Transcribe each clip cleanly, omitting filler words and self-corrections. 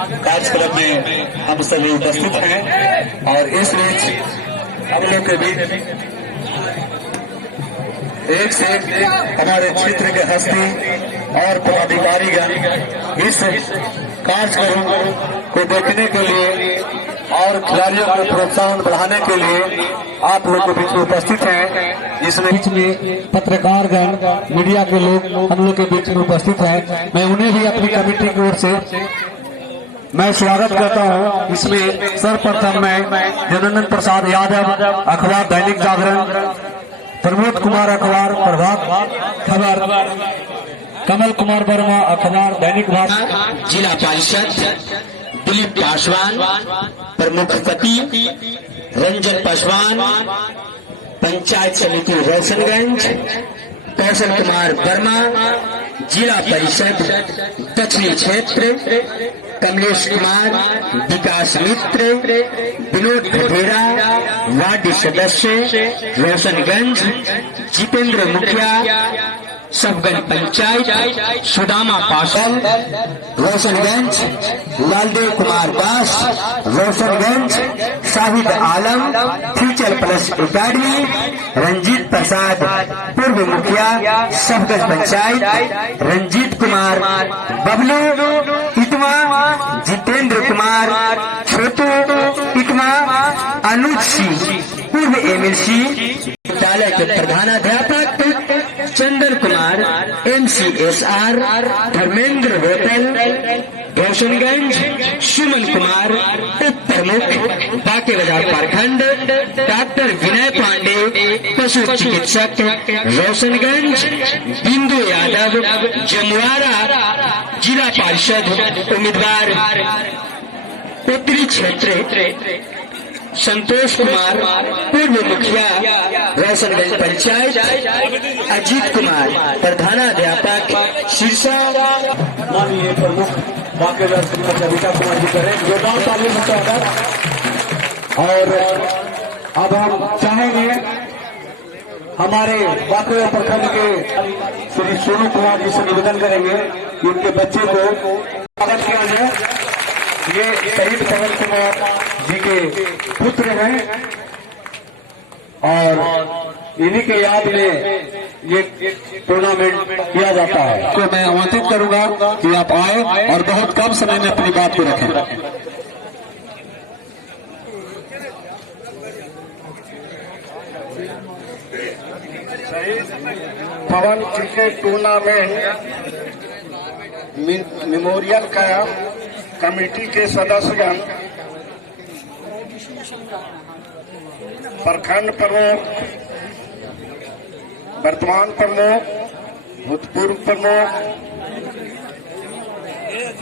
कार्यक्रम में हम सभी उपस्थित हैं और इस बीच हम लोग के बीच एक से हमारे क्षेत्र के हस्ती और पदाधिकारीगण इस कार्यक्रम को देखने के लिए और खिलाड़ियों को प्रोत्साहन बढ़ाने के लिए आप लोग के बीच में उपस्थित हैं। जिसमें बीच में पत्रकारगण, मीडिया के लोग हम लोग के बीच में उपस्थित हैं। मैं उन्हें भी अपनी कमेटी की ओर से मैं स्वागत करता हूं। इसमें सर्वप्रथम मैं जनानंद प्रसाद यादव, अखबार दैनिक जागरण, प्रमोद कुमार अखबार प्रभात खबर, कमल कुमार वर्मा अखबार दैनिक भास्कर, जिला परिषद दिलीप पासवान, प्रमुख सचिव रंजन पासवान, पंचायत समिति रोशनगंज कौशल कुमार वर्मा, जिला परिषद दक्षिणी क्षेत्र कमलेश कुमार, विकास मित्र, विनोद खटेरा, वार्ड सदस्य रोशनगंज, जितेंद्र मुखिया, सबगंज पंचायत सुदामा पासल रोशनगंज, लालदेव कुमार दास रोशनगंज, शाहिद आलम feature plus academy, Ranjit Prasad पूर्व मुखिया सबगंज पंचायत, रंजीत कुमार बबलू इटवा, जितेंद्र कुमार छोटू इटवा, अनुज सिंह पूर्व एमएलसी, विद्यालय के प्रधानाध्यापक चंदन कुमार MCSR, धर्मेंद्र होटल रोशनगंज, सुमन कुमार उप प्रमुख बाके बाजार प्रखंड, डॉक्टर विनय पांडे पशु चिकित्सक रोशनगंज, बिंदु यादव जमुआरा जिला परिषद उम्मीदवार उत्तरी क्षेत्र, संतोष कुमार पूर्व मुखिया रोशनगंज पंचायत, अजीत कुमार प्रधानाध्यापक सिरसा। माननीय प्रमुख बाके विकास कुमार जी करें जोरदार तालियों से स्वागत। और अब हम चाहेंगे हमारे बाके प्रखंड के श्री सोनू कुमार जी से निवेदन करेंगे कि उनके बच्चे को स्वागत किया जाए। ये शहीद पवन कुमार जी के पुत्र हैं और इन्हीं के याद में ये टूर्नामेंट किया जाता है। तो मैं आमंत्रित करूंगा कि आप आए और बहुत कम समय में अपनी बात को रखें। पवन क्रिकेट टूर्नामेंट मेमोरियल का कमेटी के सदस्यगण, प्रखंड प्रमुख, वर्तमान प्रमुख, भूतपूर्व प्रमुख,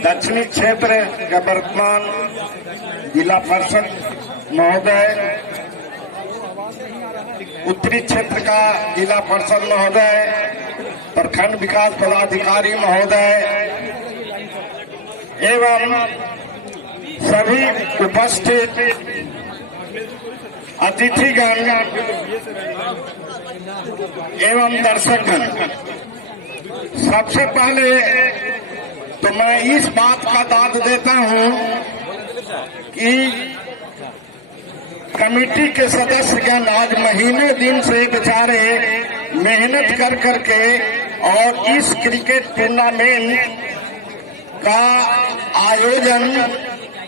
दक्षिणी क्षेत्र का वर्तमान जिला परिषद महोदय, उत्तरी क्षेत्र का जिला परिषद महोदय, प्रखंड विकास पदाधिकारी महोदय एवं सभी उपस्थित अतिथिगण एवं दर्शकगण, सबसे पहले तो मैं इस बात का दाद देता हूं कि कमेटी के सदस्यगण आज महीने दिन से बेचारे मेहनत कर करके और इस क्रिकेट टूर्नामेंट का आयोजन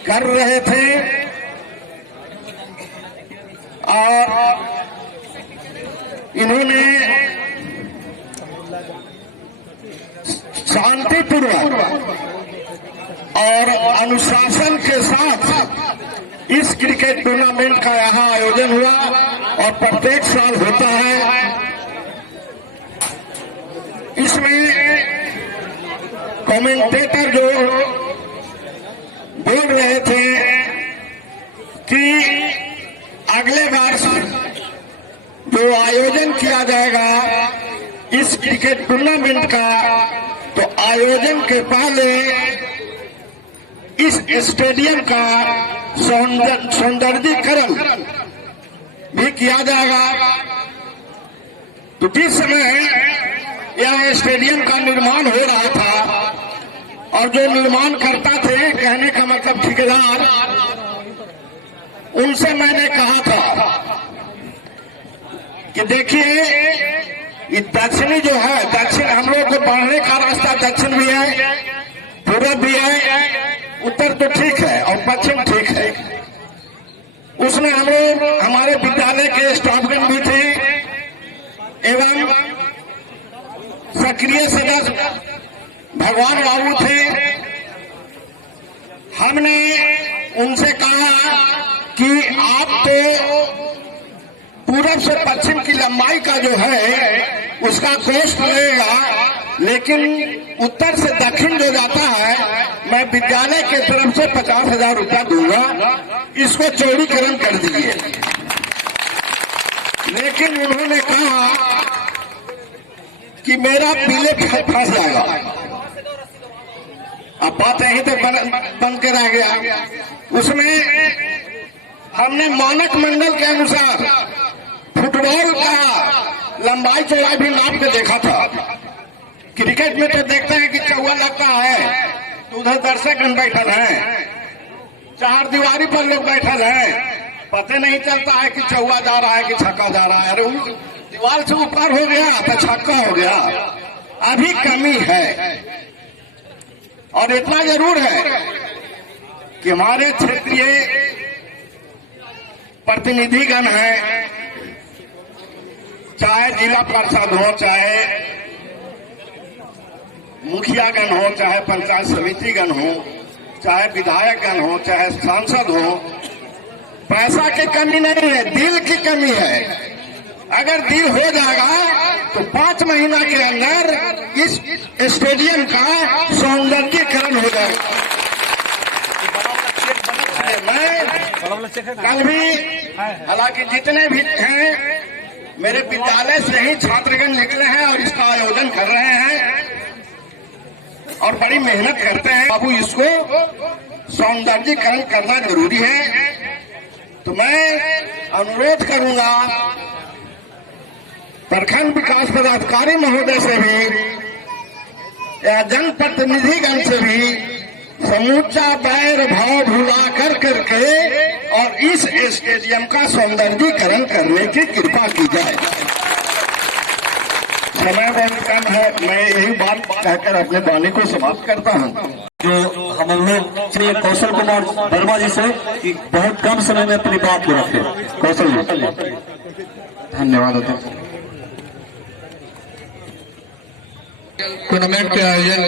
कर रहे थे और इन्होंने शांतिपूर्वक और अनुशासन के साथ इस क्रिकेट टूर्नामेंट का यहाँ आयोजन हुआ और प्रत्येक साल होता है। इसमें कमेंटेटर जो बोल रहे थे कि अगले बार जो आयोजन किया जाएगा इस क्रिकेट टूर्नामेंट का, तो आयोजन के पहले इस स्टेडियम का सौंदर्यीकरण भी किया जाएगा। तो जिस समय यह स्टेडियम का निर्माण हो रहा था और जो निर्माण करता थे, कहने का मतलब ठेकेदार, उनसे मैंने कहा था कि देखिए ये दक्षिणी जो है, दक्षिण हम लोग को बढ़ने का रास्ता दक्षिण भी है, पूरब भी है, उत्तर तो ठीक है और पश्चिम ठीक है। उसमें हम लोग हमारे विद्यालय के स्टाफगण भी थे एवं सक्रिय सदस्य भगवान बाबू थे। हमने उनसे कहा कि आप तो पूरब से पश्चिम की लंबाई का जो है उसका कॉस्ट लगेगा, लेकिन उत्तर से दक्षिण जो जाता है मैं विद्यालय के तरफ से 50,000 रुपया दूंगा, इसको चौड़ीकरण कर दीजिए। लेकिन उन्होंने कहा कि मेरा पीले फंस जाएगा। अब बात यहीं तो बन के रह गया। उसमें हमने मानक मंडल के अनुसार फुटबॉल का लंबाई चौड़ाई भी नाप के देखा था। क्रिकेट में तो देखते हैं कि चौवा लगता है तो उधर दर्शकगण बैठल हैं, चार दीवारी पर लोग बैठल हैं, पता नहीं चलता है कि चौवा जा रहा है कि छक्का जा रहा है। अरे दीवार से ऊपर हो गया तो छक्का हो गया। अभी कमी है और इतना जरूर है कि हमारे क्षेत्रीय प्रतिनिधिगण हैं, चाहे जिला परिषद हो, चाहे मुखियागण हो, चाहे पंचायत समितिगण हो, चाहे विधायकगण हो, चाहे सांसद हो, पैसा की कमी नहीं है, दिल की कमी है। अगर दिल हो जाएगा तो 5 महीना के अंदर इस स्टेडियम का सौंदर्यीकरण हो जाएगा। मैं कल भी, हालांकि जितने भी हैं मेरे विद्यालय से ही छात्रगण निकले हैं और इसका आयोजन कर रहे हैं और बड़ी मेहनत करते हैं। बाबू इसको सौंदर्यीकरण करना जरूरी है। तो मैं अनुरोध करूंगा प्रखंड विकास पदाधिकारी महोदय से भी या जनप्रतिनिधिगण से भी समूचा बैर भाव भुला करके और इस स्टेडियम का सौंदर्यीकरण करने की कृपा की जाए। समय बहुत कम है, मैं यही बात कहकर अपने वाणी को समाप्त करता हूँ। जो हम लोग श्री कौशल कुमार वर्मा जी से कि बहुत कम समय में अपनी बात को रखे। कौशल जी, धन्यवाद अध्यक्ष। टूर्नामेंट के आयोजन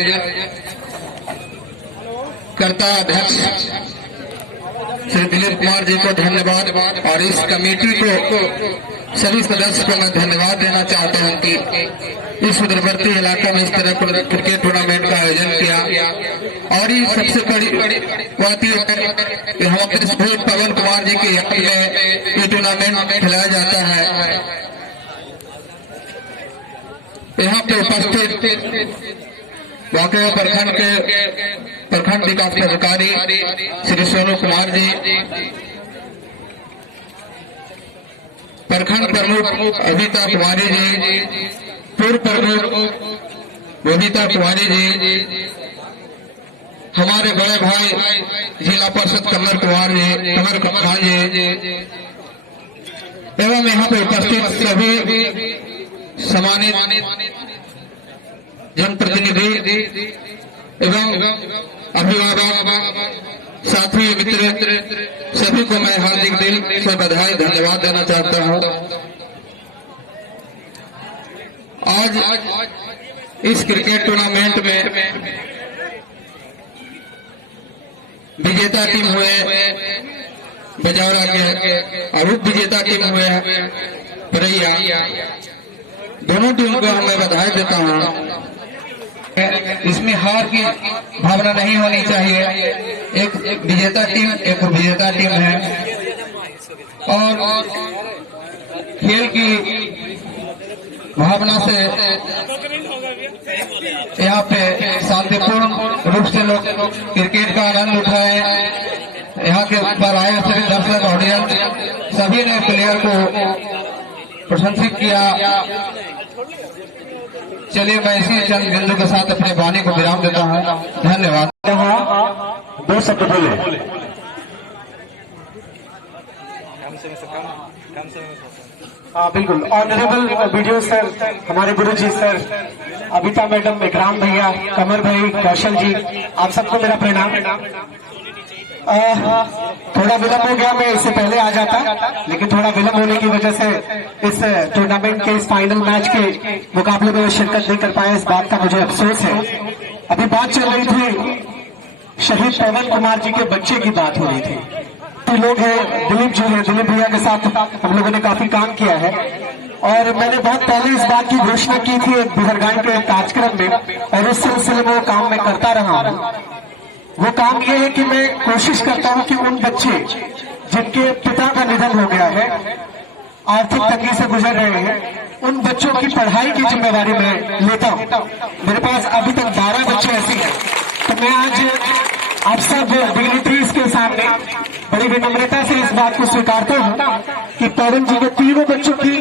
करता अध्यक्ष श्री दिलीप कुमार जी को धन्यवाद और इस कमेटी को सभी सदस्य को मैं धन्यवाद देना चाहता हूं कि इस सुदूरवर्ती इलाके में इस तरह क्रिकेट टूर्नामेंट का आयोजन किया। और ये सबसे बड़ी बात ये है कि हम अपने स्कूल पवन कुमार जी के याद में ये टूर्नामेंट खिलाया जाता है। यहाँ पे उपस्थित वाकई प्रखंड विकास अधिकारी श्री सोनू कुमार जी, प्रखंड प्रमुख अभिता कुमारी जी, पूर्व प्रमुख बबीता कुमारी जी, हमारे बड़े भाई जिला परिषद कमर कुमार जी एवं यहाँ पे उपस्थित सभी सम्मानित जनप्रतिनिधि एवं अभिभावक, साथी, मित्र सभी को मैं हार्दिक दिल से बधाई धन्यवाद देना चाहता हूं। आज इस क्रिकेट टूर्नामेंट में विजेता टीम हुए बजौरा के और उप विजेता टीम हुए परैया। दोनों टीम को मैं बधाई देता हूं। इसमें हार की भावना नहीं होनी चाहिए। एक विजेता टीम एक विजेता टीम है और खेल की भावना से यहाँ पे शांतिपूर्ण रूप से लोग क्रिकेट का आनंद उठाए। यहाँ के पर आए सभी दर्शक ऑडियंस सभी ने प्लेयर को प्रशंसित किया। चलिए मैं इसी चंद बिंदु के साथ अपने वाणी को विराम देता हूँ। धन्यवाद। 2 शब्द बोले। समय से कम समय में सोचा। हाँ बिल्कुल। ऑनरेबल वीडियो सर, हमारे गुरु जी सर, अबिता मैडम, इकराम भैया, कमर भाई, कौशल जी, आप सबको मेरा प्रणाम। थोड़ा विलम्ब हो गया, मैं इससे पहले आ जाता, लेकिन थोड़ा विलम्ब होने की वजह से इस टूर्नामेंट के इस फाइनल मैच के मुकाबले में शिरकत नहीं कर पाया, इस बात का मुझे अफसोस है। अभी बात चल रही थी, शहीद पवन कुमार जी के बच्चे की बात हो रही थी। तो लोग हैं, दिलीप जी हैं, दिलीप भैया के साथ हम लोगों ने काफी काम किया है, और मैंने बहुत पहले इस बात की घोषणा की थी एक बिहरगांव के कार्यक्रम में, और इस सिलसिले में वो काम मैं करता रहा हूँ। वो काम ये है कि मैं कोशिश करता हूँ कि उन बच्चे जिनके पिता का निधन हो गया है, आर्थिक तंगी से गुजर रहे हैं, उन बच्चों की पढ़ाई की जिम्मेवारी मैं लेता हूँ। मेरे पास अभी तक 12 बच्चे ऐसे हैं, तो मैं आज आप सब डिग्निटरीज के सामने बड़ी विनम्रता से इस बात को स्वीकारता हूँ कि पवन जी के तीनों बच्चों की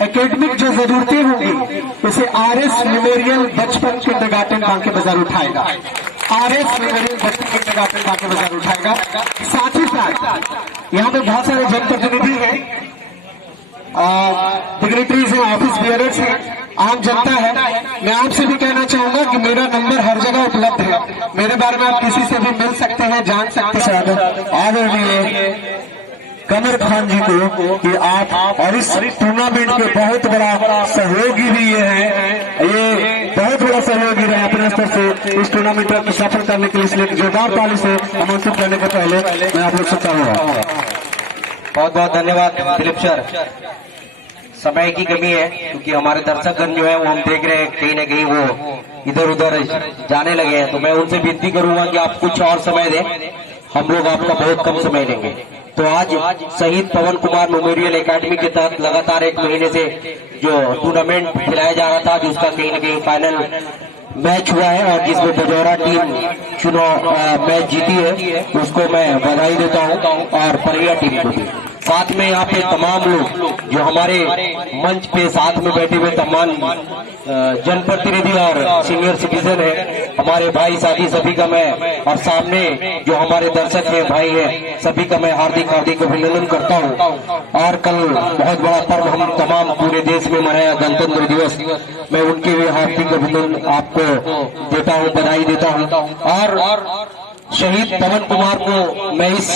एकेडमिक जो जरूरतें होंगी उसे आरएस मेमोरियल बचपन किंडरगार्टन बांके बाजार उठाएगा। आरएस मेमोरियल बचपन किंडरगार्टन बांके बाजार उठाएगा। साथ ही साथ यहाँ पे बहुत सारे जनप्रतिनिधि हैं, डिग्निटरीज हैं, ऑफिस बियरर्स हैं, आम जनता है। मैं आपसे भी कहना चाहूंगा कि मेरा नंबर हर जगह उपलब्ध है, मेरे बारे में आप किसी से भी मिल सकते हैं, जान सकते हैं। आदरणीय कमर खान जी को कि आप और इस टूर्नामेंट के बहुत बड़ा सहयोगी भी ये है, ये बहुत बड़ा सहयोगी रहे अपने स्तर से इस टूर्नामेंट को सफल करने के लिए, इसलिए जोरदार ताली से आमंत्रित करने के पहले मैं आप लोग से चाहूंगा। बहुत बहुत धन्यवाद दिलीप सर। समय की कमी है क्योंकि हमारे दर्शकगण जो है वो हम देख रहे हैं कहीं ना कहीं वो इधर उधर जाने लगे हैं, तो मैं उनसे विनती करूंगा कि आप कुछ और समय दें, हम लोग आपका बहुत कम समय लेंगे। तो आज शहीद पवन कुमार मेमोरियल एकेडमी के तहत लगातार 1 महीने से जो टूर्नामेंट खिलाया जा रहा था, जिसका कहीं न कहीं फाइनल मैच हुआ है और जिसमें बजौरा टीम चुनाव मैच जीती है, उसको मैं बधाई देता हूं, और परैया टीम को भी। साथ में यहाँ पे तमाम लोग जो हमारे मंच पे साथ में बैठे हुए तमाम जनप्रतिनिधि और सीनियर सिटीजन है, हमारे भाई साथी सभी का मैं, और सामने जो हमारे दर्शक हैं भाई हैं, सभी का मैं हार्दिक हार्दिक अभिनंदन करता हूं। और कल बहुत बड़ा पर्व हम तमाम पूरे देश में मनाया, गणतंत्र दिवस, मैं उनके भी हार्दिक अभिनंदन आपको देता हूं, बधाई देता हूं। और शहीद पवन कुमार को मैं इस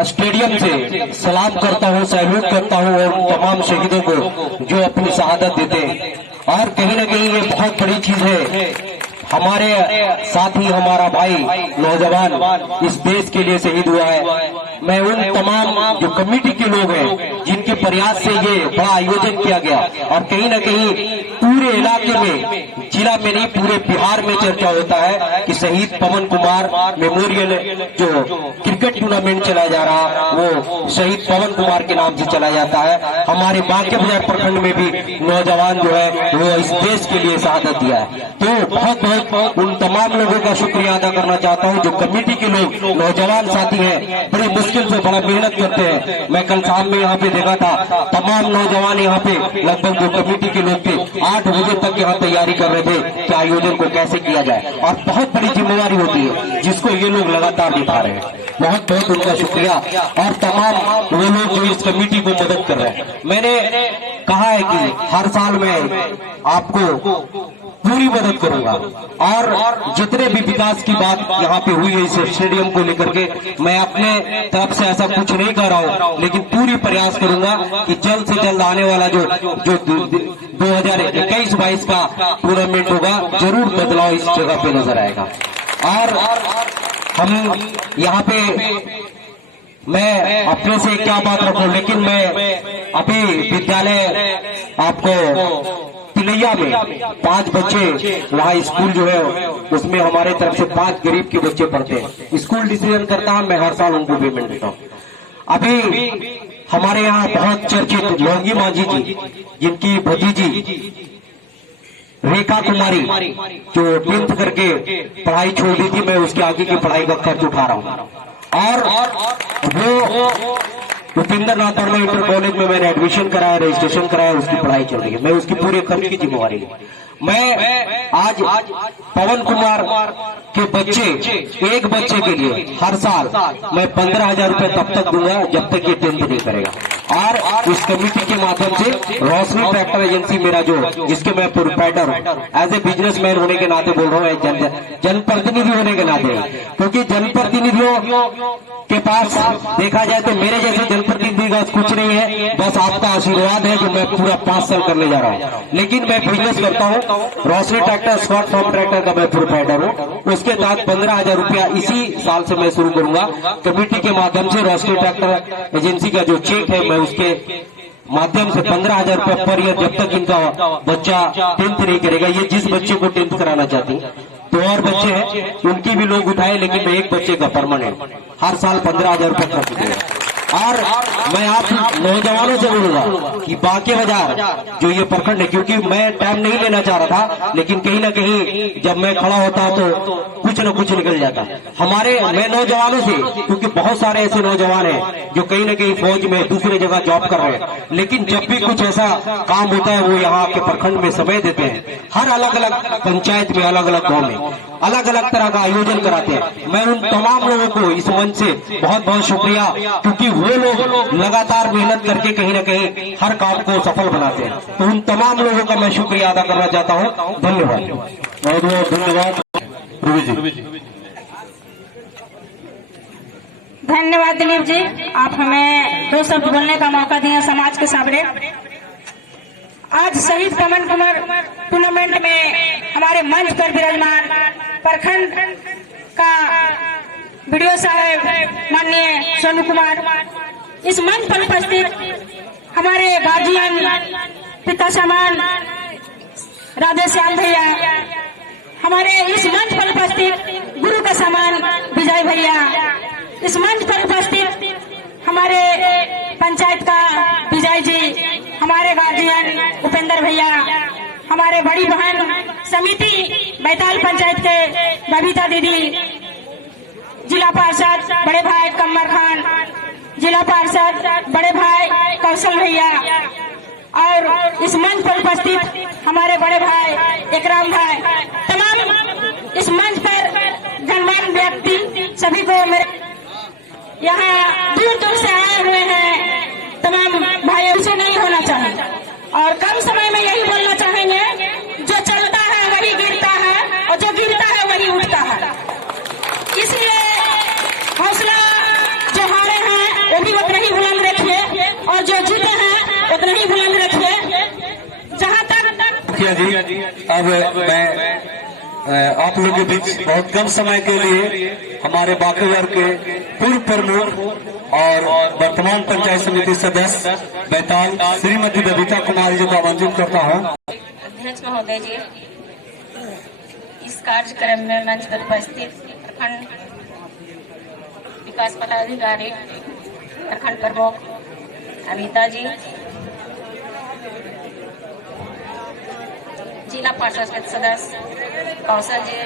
स्टेडियम से सलाम करता हूं, सैल्यूट करता हूं, और तमाम शहीदों को जो अपनी शहादत देते हैं। और कहीं ना कहीं ये बहुत बड़ी चीज है, हमारे साथ ही हमारा भाई नौजवान इस देश के लिए शहीद हुआ है। मैं उन तमाम जो कमेटी के लोग हैं जिनके प्रयास से ये बड़ा आयोजन किया गया, और कहीं ना कहीं पूरे इलाके में, जिला में नहीं पूरे बिहार में चर्चा होता है कि शहीद पवन कुमार मेमोरियल जो क्रिकेट टूर्नामेंट चलाया जा रहा, वो शहीद पवन कुमार के नाम से चला जाता है। हमारे बांके बाजार प्रखंड में भी नौजवान जो है वो इस देश के लिए शहादत दिया है। तो बहुत बहुत उन तमाम लोगों का शुक्रिया अदा करना चाहता हूं जो कमेटी के लोग, नौजवान साथी हैं, बड़ी मुश्किल से बड़ा मेहनत करते हैं। मैं कल शाम में यहाँ पे देखा था, तमाम नौजवान यहाँ पे लगभग जो कमेटी के लोग थे 8 बजे तक यहाँ तैयारी कर रहे थे कि आयोजन को कैसे किया जाए, और बहुत बड़ी जिम्मेदारी होती है जिसको ये लोग लगातार निभा रहे हैं। बहुत बहुत उनका शुक्रिया, और तमाम वो लोग जो इस कमेटी को मदद कर रहे हैं। मैंने कहा है कि हर साल मैं आपको पूरी मदद करूंगा, और जितने भी विकास की बात यहाँ पे हुई है इस स्टेडियम को लेकर के, मैं अपने तरफ से ऐसा कुछ नहीं कर रहा हूँ, लेकिन पूरी प्रयास करूंगा कि जल्द से जल्द आने वाला जो 2021-22 का टूर्नामेंट होगा, जरूर बदलाव इस जगह पे नजर आएगा। और हम यहाँ पे, मैं अपने से क्या बात रखूं, लेकिन मैं अभी विद्यालय आपको तिलैया में 5 बच्चे, वहाँ स्कूल जो है उसमें हमारे तरफ से 5 गरीब के बच्चे पढ़ते हैं। स्कूल डिसीजन करता है, मैं हर साल उनको पेमेंट देता हूँ। अभी हमारे यहाँ बहुत चर्चित लौंगी मांझी जी, जिनकी भतीजी रेखा कुमारी जो 10th करके पढ़ाई छोड़ दी थी, मैं उसके आगे की पढ़ाई का खर्च उठा रहा हूँ। और वो उपेंद्र नाथ वर्मा इंटर कॉलेज में मैंने एडमिशन कराया, रजिस्ट्रेशन कराया, उसकी पढ़ाई चल रही है, मैं उसकी पूरे खर्च की जिम्मेवारी है। मैं आज पवन कुमार के बच्चे, एक बच्चे के लिए हर साल मैं 15,000 रुपए तब तक दूंगा जब तक ये 10th नहीं करेगा। और इस कमेटी के माध्यम से रोशनी ट्रैक्टर एजेंसी मेरा जो, जिसके मैं प्रोप्राइटर हूँ, एज ए बिजनेसमैन होने के नाते बोल रहा हूँ, जनप्रतिनिधि होने के नाते, क्योंकि जनप्रतिनिधियों के पास देखा जाए तो मेरे जैसे जनप्रतिनिधि का कुछ नहीं है, बस आपका आशीर्वाद है जो मैं पूरा 5 साल करने जा रहा हूँ। लेकिन मैं बिजनेस करता हूँ, रोशनी ट्रैक्टर स्कॉट फार्म ट्रैक्टर का मैं प्रोप्राइटर हूँ। उसके तहत 15,000 रुपया इसी साल से मैं शुरू करूंगा कमेटी के माध्यम से। रोशनी ट्रैक्टर एजेंसी का जो चेक है, मैं उसके माध्यम से 15,000 रुपया पर ईयर, जब तक इनका बच्चा 10th नहीं करेगा। ये जिस बच्चे को 10th कराना चाहती है, 2 और बच्चे हैं उनकी भी लोग उठाए, लेकिन मैं एक बच्चे का परमानेंट हर साल 15,000 रुपये खर्च दूंगा। और मैं आप नौजवानों से बोलूंगा कि बांके बाजार जो ये प्रखंड है, क्योंकि मैं टाइम नहीं लेना चाह रहा था, लेकिन कहीं ना कहीं जब मैं खड़ा होता तो कुछ न कुछ निकल जाता हमारे। मैं नौजवानों से, क्योंकि बहुत सारे ऐसे नौजवान हैं जो कहीं ना कहीं फौज में दूसरे जगह जॉब कर रहे हैं, लेकिन जब भी कुछ ऐसा काम होता है वो यहाँ के प्रखंड में समय देते हैं। हर अलग अलग पंचायत में, अलग अलग गाँव में अलग अलग तरह का आयोजन कराते हैं। मैं उन तमाम लोगों को इस मंच से बहुत बहुत शुक्रिया, क्योंकि वो लोग लगातार मेहनत करके कहीं ना कहीं हर काम को सफल बनाते हैं। तो उन तमाम लोगों का मैं शुक्रिया अदा करना चाहता हूँ। धन्यवाद, बहुत बहुत धन्यवाद। धन्यवाद दिलीप जी, आप हमें 2 शब्द बोलने का मौका दिया समाज के सामने। आज शहीद पवन कुमार टूर्नामेंट में हमारे मंच पर विराजमान प्रखंड का वीडियो साहब माननीय सोनू कुमार, इस मंच पर उपस्थित हमारे गार्जियन, पिता समान राधे श्याम भैया, हमारे इस मंच पर उपस्थित गुरु का समान विजय भैया, इस मंच पर उपस्थित हमारे पंचायत का विजय जी, हमारे गार्जियन उपेंद्र भैया, हमारे बड़ी बहन समिति बैताल पंचायत के बबीता दीदी, जिला पार्षद बड़े भाई कमर खान, जिला पार्षद बड़े भाई कौशल भैया, और इस मंच पर उपस्थित हमारे बड़े भाई एकराम भाई, तमाम इस मंच पर गणमान्य व्यक्ति सभी को मेरे यहाँ दूर दूर से आए हुए हैं तमाम भाइयों से नहीं होना चाहिए, और कम समय में यही बोलना चाहेंगे, जो चलता है वही गिरता है और जो गिरता है वही उठता है। इसलिए हौसला जो हारे हैं वो भी उतना ही बुलंद रखिए, और जो जीते हैं उतना ही बुलंद रखिए। जहाँ तक जी, अब मैं आप लोगों के बीच बहुत कम समय के लिए हमारे बांकेबाजार के पूर्व प्रमुख और वर्तमान पंचायत समिति सदस्य बैताल श्रीमती बबीता कुमारी जी को आमंत्रित करता हूँ। अध्यक्ष महोदय जी, इस कार्यक्रम में मंच पर उपस्थित प्रखंड विकास पदाधिकारी, प्रखंड प्रमुख अमिता जी, जिला पार्षद सदस्य कौशल जी,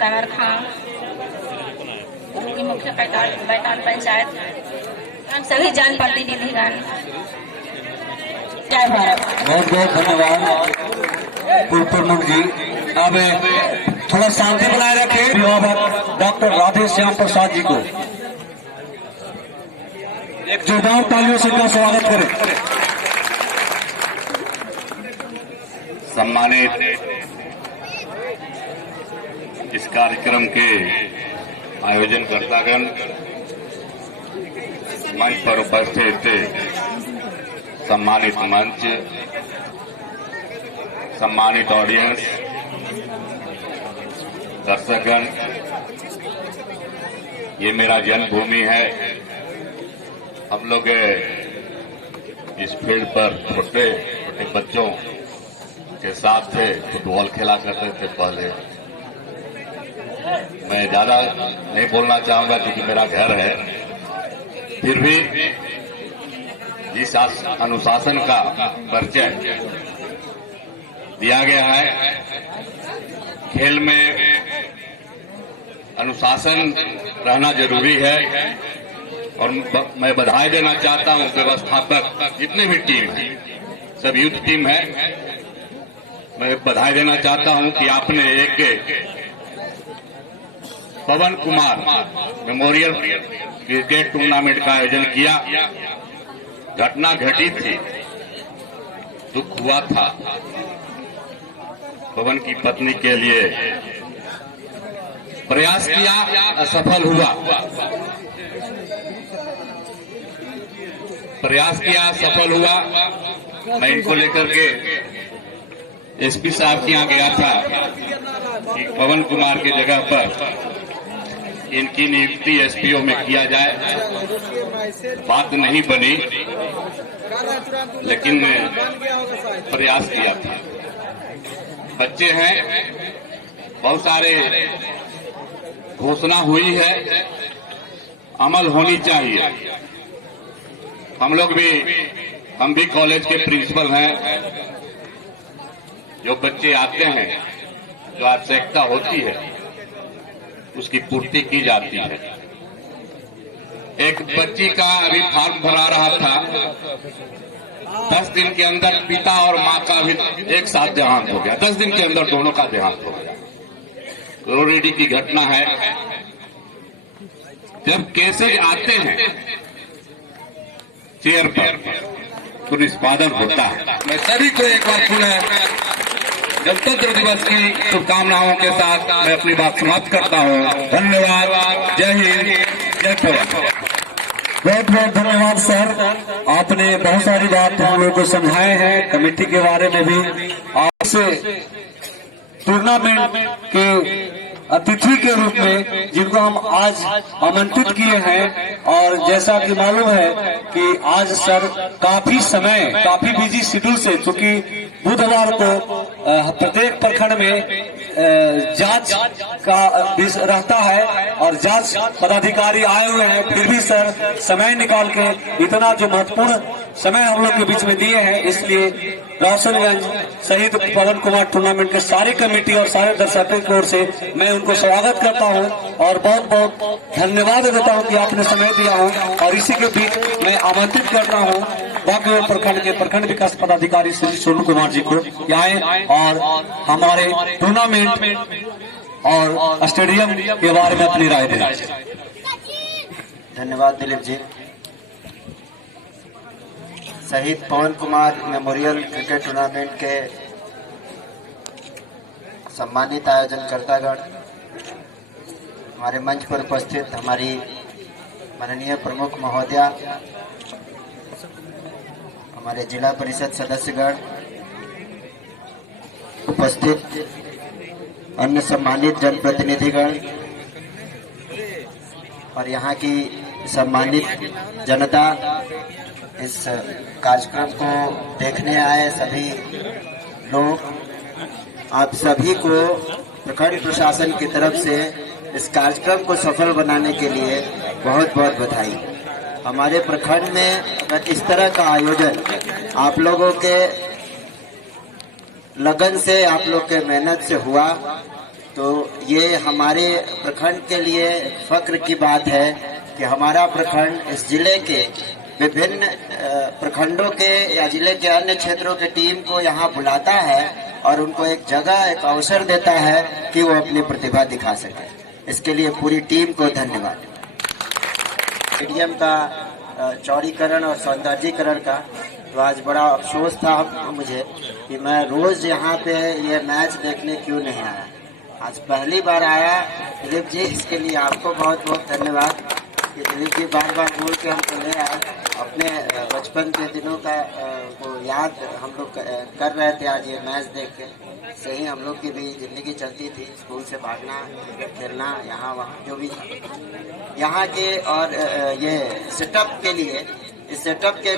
कमर खान, मुख्य बैताल पंचायत, हम सभी जनप्रतिनिधिगण, जय भारत। बहुत बहुत धन्यवाद पूर्व प्रमुख जी। अब थोड़ा शांति बनाए रखे। अभिभावक डॉक्टर राधे श्याम प्रसाद जी को एक जोरदार तालियों से इनका स्वागत करें। सम्मानित इस कार्यक्रम के आयोजनकर्तागण, मंच पर उपस्थित सम्मानित मंच, सम्मानित ऑडियंस, दर्शकगण, ये मेरा जन्मभूमि है। हम लोग इस फील्ड पर छोटे छोटे बच्चों के साथ थे, फुटबॉल खेला करते थे पहले। मैं ज्यादा नहीं बोलना चाहूंगा क्योंकि मेरा घर है, फिर भी जिस अनुशासन का परिचय दिया गया है, खेल में अनुशासन रहना जरूरी है। और मैं बधाई देना चाहता हूं व्यवस्थापक जितने भी टीम है, सब यूथ टीम है, मैं बधाई देना चाहता हूं कि आपने एक पवन कुमार मेमोरियल क्रिकेट टूर्नामेंट का आयोजन किया। घटना घटी थी, दुख हुआ था, पवन की पत्नी के लिए प्रयास किया, असफल हुआ। प्रयास किया, सफल हुआ। मैं इनको लेकर के एसपी साहब के यहाँ गया था कि पवन कुमार की जगह पर इनकी नियुक्ति एसपीओ में किया जाए। बात नहीं बनी, लेकिन प्रयास किया था। बच्चे हैं, बहुत सारे घोषणा हुई है, अमल होनी चाहिए। हम भी कॉलेज के प्रिंसिपल हैं। जो बच्चे आते हैं, जो आवश्यकता होती है, उसकी पूर्ति की जाती है। एक बच्ची का अभी फॉर्म भरा रहा था, 10 दिन के अंदर पिता और मां का भी एक साथ देहांत हो गया। 10 दिन के अंदर दोनों का देहांत हो गया। रोरेडी की घटना है। जब केसेज आते हैं चेयर पर तो निष्पादन होता है। मैं सभी को एक बार पुनः गणतंत्र दिवस की शुभकामनाओं के साथ मैं अपनी बात समाप्त करता हूं। धन्यवाद। जय हिंद, जय पवन। बहुत बहुत धन्यवाद सर, आपने बहुत सारी बात हम लोग को समझाए हैं कमेटी के बारे में भी। आपसे टूर्नामेंट के अतिथि के रूप में जिनको हम आज आमंत्रित किए हैं, और जैसा कि मालूम है कि आज सर काफी बिजी शेड्यूल से, चूंकि बुधवार को प्रत्येक प्रखंड में जांच का रहता है और जांच पदाधिकारी आए हुए हैं, फिर भी सर समय निकाल के इतना जो महत्वपूर्ण समय हम लोग के बीच में दिए हैं, इसलिए रोशनगंज शहीद पवन कुमार टूर्नामेंट के सारे कमेटी और सारे दर्शकों की ओर से मैं उनको स्वागत करता हूं और बहुत बहुत धन्यवाद देता हूं कि आपने समय दिया हो। और इसी के बीच मैं आमंत्रित करता हूं बाकी प्रखंड के प्रखंड विकास पदाधिकारी श्री सोनू कुमार जी को आए और हमारे टूर्नामेंट और स्टेडियम के बारे में अपनी राय दें। धन्यवाद दिलीप जी। शहीद Pawan Kumar memorial cricket tournament के सम्मानित आयोजनकर्तागण, हमारे मंच पर उपस्थित हमारी माननीय प्रमुख महोदया, हमारे जिला परिषद सदस्यगण, उपस्थित अन्य सम्मानित जनप्रतिनिधिगण और यहाँ की सम्मानित जनता, इस कार्यक्रम को देखने आए सभी लोग, आप सभी को प्रखंड प्रशासन की तरफ से इस कार्यक्रम को सफल बनाने के लिए बहुत बहुत बधाई। हमारे प्रखंड में अगर इस तरह का आयोजन आप लोगों के लगन से, आप लोग के मेहनत से हुआ, तो ये हमारे प्रखंड के लिए फक्र की बात है कि हमारा प्रखंड इस जिले के विभिन्न प्रखंडों के या जिले के अन्य क्षेत्रों के टीम को यहाँ बुलाता है और उनको एक जगह, एक अवसर देता है कि वो अपनी प्रतिभा दिखा सके। इसके लिए पूरी टीम को धन्यवाद। स्टेडियम का चौड़ीकरण और सौंदर्यीकरण का तो आज बड़ा अफसोस था मुझे कि मैं रोज यहाँ पे ये मैच देखने क्यों नहीं आया। आज पहली बार आया दिलीप जी, इसके लिए आपको बहुत बहुत धन्यवाद कि दिलीप जी बार बार बोल के हमको ले आए। अपने बचपन के दिनों का को याद हम लोग कर रहे थे आज ये मैच देख के। सही हम लोग की भी जिंदगी चलती थी, स्कूल से भागना, क्रिकेट खेलना, यहाँ वहाँ जो भी था यहाँ के। और ये सेटअप के लिए, इस सेटअप के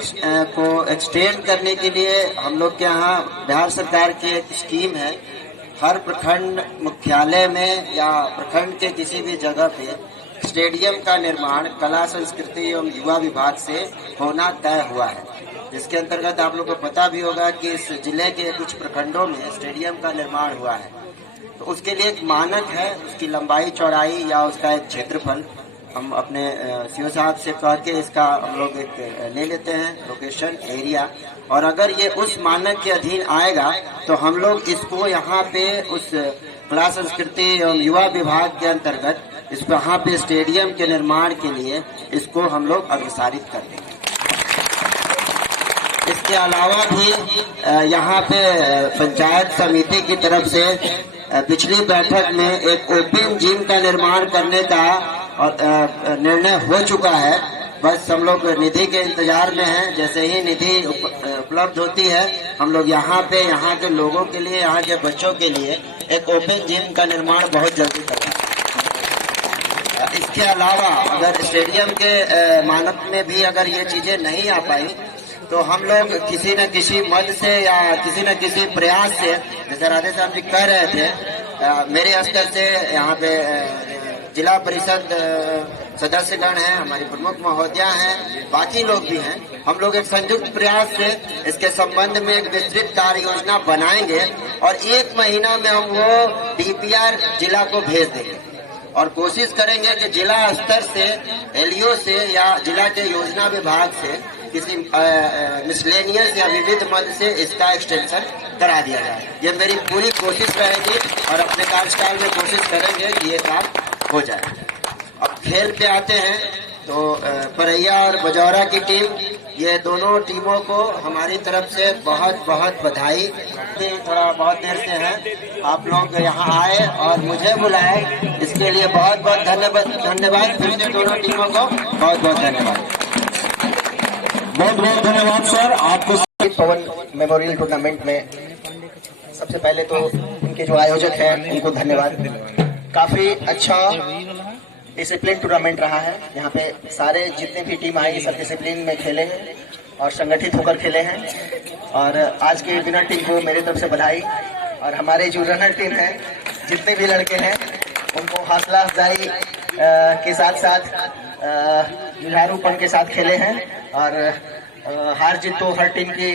को एक्सटेंड करने के लिए हम लोग के यहाँ बिहार सरकार की एक स्कीम है, हर प्रखंड मुख्यालय में या प्रखंड के किसी भी जगह पे स्टेडियम का निर्माण कला संस्कृति एवं युवा विभाग से होना तय हुआ है, जिसके अंतर्गत आप लोग को पता भी होगा कि इस जिले के कुछ प्रखंडों में स्टेडियम का निर्माण हुआ है। तो उसके लिए एक मानक है, उसकी लंबाई चौड़ाई या उसका एक क्षेत्रफल। हम अपने सीओ साहब से कह के इसका हम लोग एक ले लेते हैं लोकेशन एरिया, और अगर ये उस मानक के अधीन आएगा तो हम लोग इसको यहाँ पे उस कला संस्कृति एवं युवा विभाग के अंतर्गत इसको यहाँ पे स्टेडियम के निर्माण के लिए इसको हम लोग अग्रसारित कर देंगे। इसके अलावा भी यहाँ पे पंचायत समिति की तरफ से पिछली बैठक में एक ओपन जिम का निर्माण करने का निर्णय हो चुका है। बस हम लोग निधि के इंतजार में हैं। जैसे ही निधि उपलब्ध होती है हम लोग यहाँ पे यहाँ के लोगों के लिए, यहाँ के बच्चों के लिए एक ओपन जिम का निर्माण बहुत जल्दी करेंगे। इसके अलावा अगर स्टेडियम के मानक में भी अगर ये चीजें नहीं आ पाई तो हम लोग किसी न किसी मद से या किसी न किसी प्रयास से, जैसे राधे साहब जी कह रहे थे, मेरे स्तर से यहाँ पे जिला परिषद सदस्यगण हैं, हमारी प्रमुख महोदया हैं, बाकी लोग भी हैं, हम लोग एक संयुक्त प्रयास से इसके संबंध में एक विस्तृत कार्य योजना बनाएंगे और 1 महीना में हम वो डीपीआर जिला को भेज देंगे और कोशिश करेंगे कि जिला स्तर से एलईओ से या जिला के योजना विभाग से किसी मिसलेनियस या विविध मद से इसका एक्सटेंशन करा दिया जाए। ये मेरी पूरी कोशिश रहेगी और अपने कार्यकाल में कोशिश करेंगे कि ये काम हो जाए। अब खेल पे आते हैं तो परैया और बजौरा की टीम, ये दोनों टीमों को हमारी तरफ से बहुत बहुत बधाई। थोड़ा बहुत देर से हैं आप लोग यहाँ आए और मुझे बुलाए, इसके लिए बहुत बहुत धन्यवाद। फिर से दोनों टीमों को बहुत बहुत धन्यवाद। बहुत बहुत धन्यवाद सर आपको। पवन मेमोरियल टूर्नामेंट में सबसे पहले तो इनके जो आयोजक हैं उनको धन्यवाद। काफी अच्छा डिसिप्लिन टूर्नामेंट रहा है। यहाँ पे सारे जितने भी टीम आई सब डिसिप्लिन में खेले हैं और संगठित होकर खेले हैं। और आज के विनर टीम को मेरी तरफ से बधाई। और हमारे जो रनर टीम है, जितने भी लड़के हैं, उनको हौसला अफजाई के साथ साथ जुझारूपन के साथ खेले हैं। और हार जीत तो हर टीम की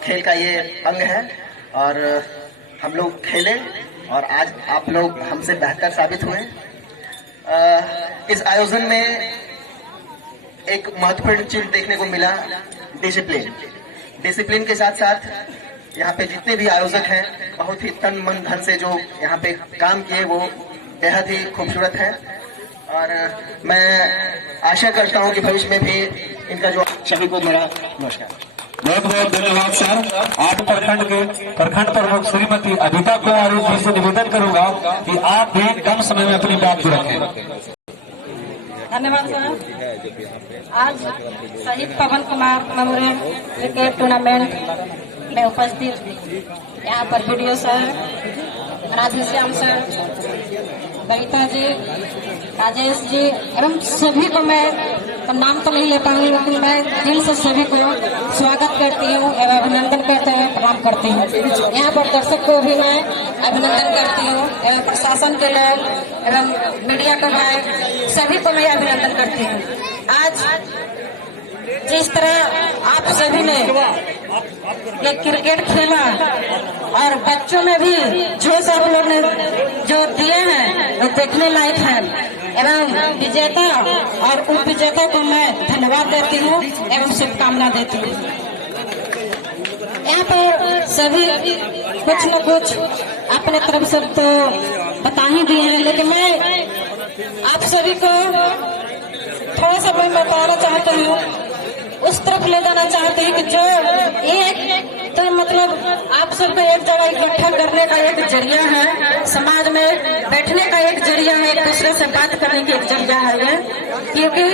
खेल का ये अंग है। और हम लोग खेले और आज आप लोग हमसे बेहतर साबित हुए। इस आयोजन में एक महत्वपूर्ण चीज देखने को मिला, डिसिप्लिन के साथ साथ यहाँ पे जितने भी आयोजक हैं बहुत ही तन मन धन से जो यहाँ पे काम किए वो बेहद ही खूबसूरत है। और मैं आशा करता हूँ कि भविष्य में भी इनका जो सभी को मेरा नमस्कार। बहुत बहुत धन्यवाद सर। आप प्रखंड प्रमुख श्रीमती अभिता कुमार जी से निवेदन करूंगा कि आप भी कम समय में अपनी बात को रखें। धन्यवाद सर। आज शहीद Pawan Kumar memorial cricket tournament में उपस्थित यहाँ पर BDO sir, Radheshyam sir, Babita ji, Rajesh ji एवं सभी को मैं नाम तो नहीं ले पाऊंगी, लेकिन मैं दिल से सभी को स्वागत करती हूँ एवं अभिनंदन करते हुए प्रणाम करती हूँ। यहाँ पर दर्शक को भी मैं अभिनंदन करती हूँ एवं प्रशासन के लोग एवं मीडिया के भाई सभी को मैं अभिनंदन करती हूँ। आज जिस तरह आप सभी ने ये क्रिकेट खेला और बच्चों में भी जो सब लोग ने जो दिए हैं वो देखने लायक है एवं विजेता और उप विजेता को मैं धन्यवाद देती हूँ एवं शुभकामना देती हूँ। यहाँ पर सभी कुछ न कुछ अपने तरफ से तो बता ही दिए हैं, लेकिन मैं आप सभी को थोड़ा सा मैं बताना चाहती हूँ, उस तरफ ले जाना चाहते हैं कि जो एक तो मतलब आप सबको एक जगह इकट्ठा करने का एक जरिया है, समाज में बैठने का एक जरिया है, एक दूसरे से बात करने का एक जरिया है। क्योंकि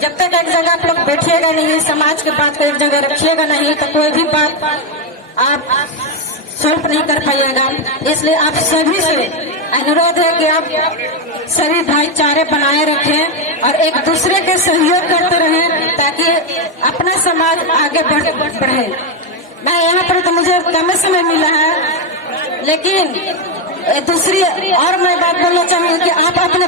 जब तक एक जगह आप लोग बैठिएगा नहीं, समाज के बात को एक जगह रखिएगा नहीं, तो कोई भी बात आप सॉल्व नहीं कर पाइएगा। इसलिए आप सभी से अनुरोध है कि आप सभी भाईचारे बनाए रखें और एक दूसरे के सहयोग करते रहें ताकि अपना समाज आगे बढ़े। मैं यहाँ पर तो मुझे कम समय मिला है, लेकिन दूसरी और मैं बात बोलना चाहूँगी कि आप अपने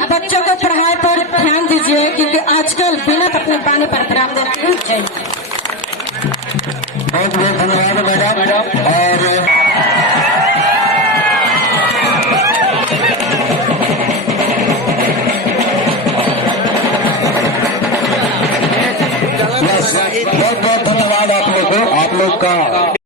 बच्चों को पढ़ाई पर ध्यान दीजिए, क्योंकि आजकल बिना अपने पानी पर ध्यान देना चाहिए। बहुत बहुत धन्यवाद मैडम। और बहुत बहुत